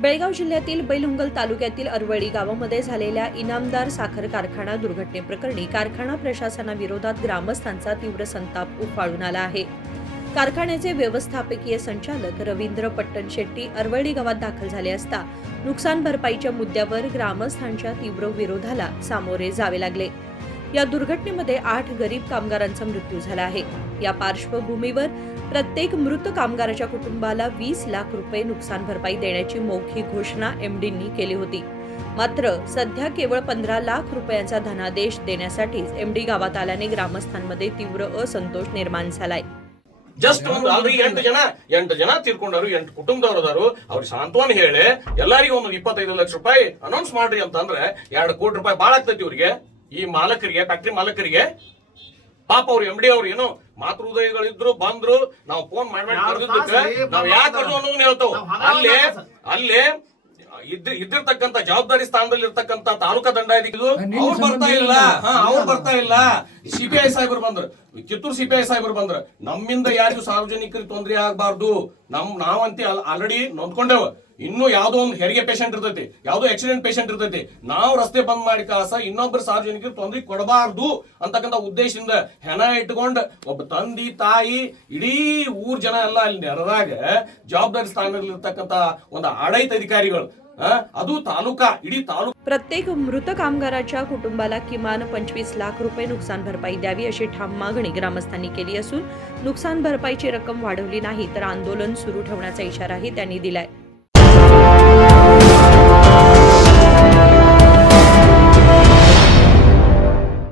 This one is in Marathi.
बेळगाव जिल्ह्यातील बैलहंगल तालुक्यातील अरवळी गावामध्ये झालेल्या इनामदार साखर कारखाना दुर्घटनेप्रकरणी कारखाना प्रशासनाविरोधात ग्रामस्थांचा तीव्र संताप उफाळून आला आहे। कारखान्याचे व्यवस्थापकीय संचालक रवींद्र पट्टण शेट्टी अरवळी गावात दाखल झाले असता नुकसान भरपाईच्या मुद्द्यावर ग्रामस्थांच्या तीव्र विरोधाला सामोरे जावे लागले। या दुर्घटनेमध्ये 8 गरीब कामगारांचा मृत्यू झाला आहे। या पार्श्वभूमीवर प्रत्येक मृत कामगाराच्या कुटुंबाला 20 लाख रुपये नुकसान भरपाई देण्याची मौखिक घोषणा एमडींनी केली होती। मात्र सध्या केवळ 15 लाख रुपयांचा धनादेश देण्यासाठीच एमडी गावात आल्याने ग्रामस्थांमध्ये तीव्र असंतोष निर्माण झालाय। ಜಸ್ಟ್ ಒಂದು ಆಲ್ರೆಡಿ 8 ಜನ ತೀರ್ಕೊಂಡರು, 8 ಕುಟುಂಬದವರು ಅದಾರು। ಅವ್ರಿಗೆ ಸಾಂತ್ವನ ಹೇಳಿ ಎಲ್ಲರಿಗೂ ಒಂದು 25 ಲಕ್ಷ ರೂಪಾಯಿ ಅನೌನ್ಸ್ ಮಾಡ್ರಿ ಅಂತಂದ್ರೆ 2 ಕೋಟಿ ರೂಪಾಯಿ ಬಾಳ ಆಗ್ತೈತಿ ಇವ್ರಿಗೆ, ಈ ಮಾಲಕರಿಗೆ, ಫ್ಯಾಕ್ಟರಿ ಮಾಲಕರಿಗೆ। ಪಾಪ ಅವ್ರು ಎಂಡಿ ಅವ್ರು ಏನೋ ಮಾತೃ ಹೃದಯಗಳಿದ್ರು ಬಂದ್ರು, ನಾವು ಫೋನ್ ಮಾಡಿ ಕರೆದಿದ್ದಕ್ಕೆ ನಾವ್ ಯಾಕೆ ಕರೆದು ಅನ್ನೋದನ್ನ ಹೇಳ್ತಾವ। ಅಲ್ಲಿ ಇದ್ದಿರ್ತಕ್ಕಂಥ ಜವಾಬ್ದಾರಿ ಸ್ಥಾನದಲ್ಲಿ ಇರ್ತಕ್ಕಂಥ ತಾಲೂಕಾ ದಂಡಾಧಿಕಾರಿಗಳು ಅವ್ರು ಬರ್ತಾ ಇಲ್ಲ, ಸಿಪಿಐ ಸಾಹೇಬರು ಬಂದ್ರು, ಕಿತ್ತೂರು ಸಿಪಿಐ ಸಾಹೇಬರು ಬಂದ್ರು। ನಮ್ಮಿಂದ ಯಾರಿಗೂ ಸಾರ್ವಜನಿಕರಿಗೆ ತೊಂದರೆ ಆಗಬಾರ್ದು, ನಾವಂತಿ ಆಲ್ರೆಡಿ ನೊಂದ್ಕೊಂಡೇವ। ಇನ್ನು ಯಾವ್ದೋ ಒಂದು ಹೆರಿಗೆ ಪೇಷಂಟ್ ಇರ್ತೈತಿ, ಯಾವ್ದೋ ಆಕ್ಸಿಡೆಂಟ್ ಪೇಷಂಟ್ ಇರ್ತೈತಿ, ನಾವು ರಸ್ತೆ ಬಂದ್ ಮಾಡಿ ಕಾಸ ಇನ್ನೊಬ್ಬರು ಸಾರ್ವಜನಿಕರಿಗೆ ತೊಂದರೆ ಕೊಡಬಾರ್ದು ಅಂತಕ್ಕಂಥ ಉದ್ದೇಶದಿಂದ ಹೆಣ ಇಟ್ಕೊಂಡು ಒಬ್ಬ ತಂದಿ ತಾಯಿ ಇಡೀ ಊರ್ ಜನ ಎಲ್ಲ ಅಲ್ಲಿ ನೆರೆದಾಗ ಜವಾಬ್ದಾರಿ ಸ್ಥಾನದಲ್ಲಿ ಇರ್ತಕ್ಕಂಥ ಒಂದು ಆಡಳಿತ ಅಧಿಕಾರಿಗಳು, ಅದು ತಾಲೂಕಾ, ಇಡೀ ತಾಲೂಕು प्रत्येक मृत कामगाराच्या कुटुंबाला किमान 25 लाख रुपये नुकसान भरपाई द्यावी अशी ठाम मागणी ग्रामस्थांनी केली असून नुकसान भरपाईची रक्कम वाढवली नाही तर आंदोलन सुरू ठेवण्याचा इशाराही त्यांनी दिलाय।